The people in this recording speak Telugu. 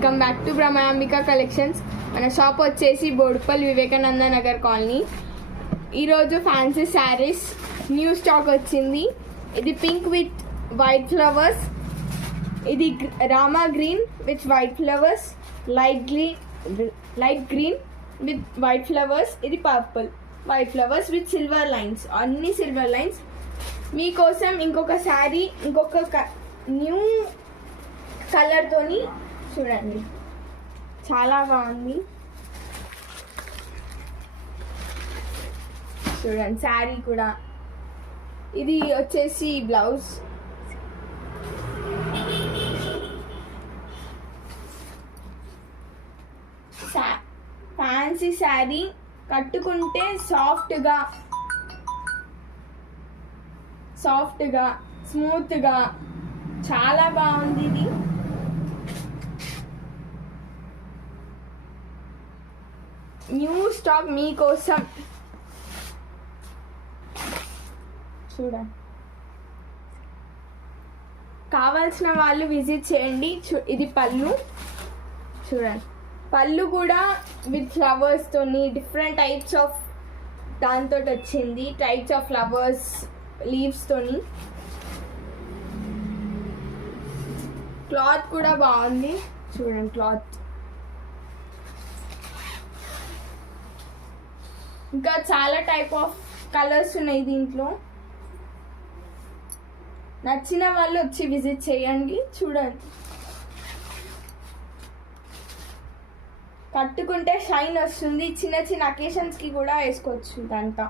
Welcome back to Brahmambika collections. మన షాప్ వచ్చేసి బోడుపల్ వివేకానంద నగర్ కాలనీ. ఈరోజు ఫ్యాన్సీ శారీస్ న్యూ స్టాక్ వచ్చింది. ఇది పింక్ విత్ వైట్ ఫ్లవర్స్, ఇది Rama green with white flowers, light green with white flowers, ఇది purple white flowers with silver lines, అన్ని సిల్వర్ లైన్స్. మీకోసం ఇంకొక శారీ ఇంకొక న్యూ కలర్తోని చూడండి, చాలా బాగుంది. చూడండి శారీ కూడా. ఇది వచ్చేసి బ్లౌజ్. ఫ్యాన్సీ శారీ కట్టుకుంటే సాఫ్ట్గా స్మూత్గా చాలా బాగుంది. ఇది న్యూ స్టాక్ మీకోసం. చూడండి, కావాల్సిన వాళ్ళు విజిట్ చేయండి. ఇది పళ్ళు. చూడండి, పళ్ళు కూడా విత్ ఫ్లవర్స్ తోని డిఫరెంట్ టైప్స్ ఆఫ్ దాంతో వచ్చింది. టైప్స్ ఆఫ్ ఫ్లవర్స్ లీవ్స్ తోని. క్లాత్ కూడా బాగుంది. చూడండి క్లాత్. ఇంకా చాలా టైప్ ఆఫ్ కలర్స్ ఉన్నాయి దీంట్లో. నచ్చిన వాళ్ళు వచ్చి విజిట్ చేయండి. చూడండి, కట్టుకుంటే షైన్ వస్తుంది. చిన్న చిన్న అకేషన్స్కి కూడా వేసుకోవచ్చు ఇదంతా.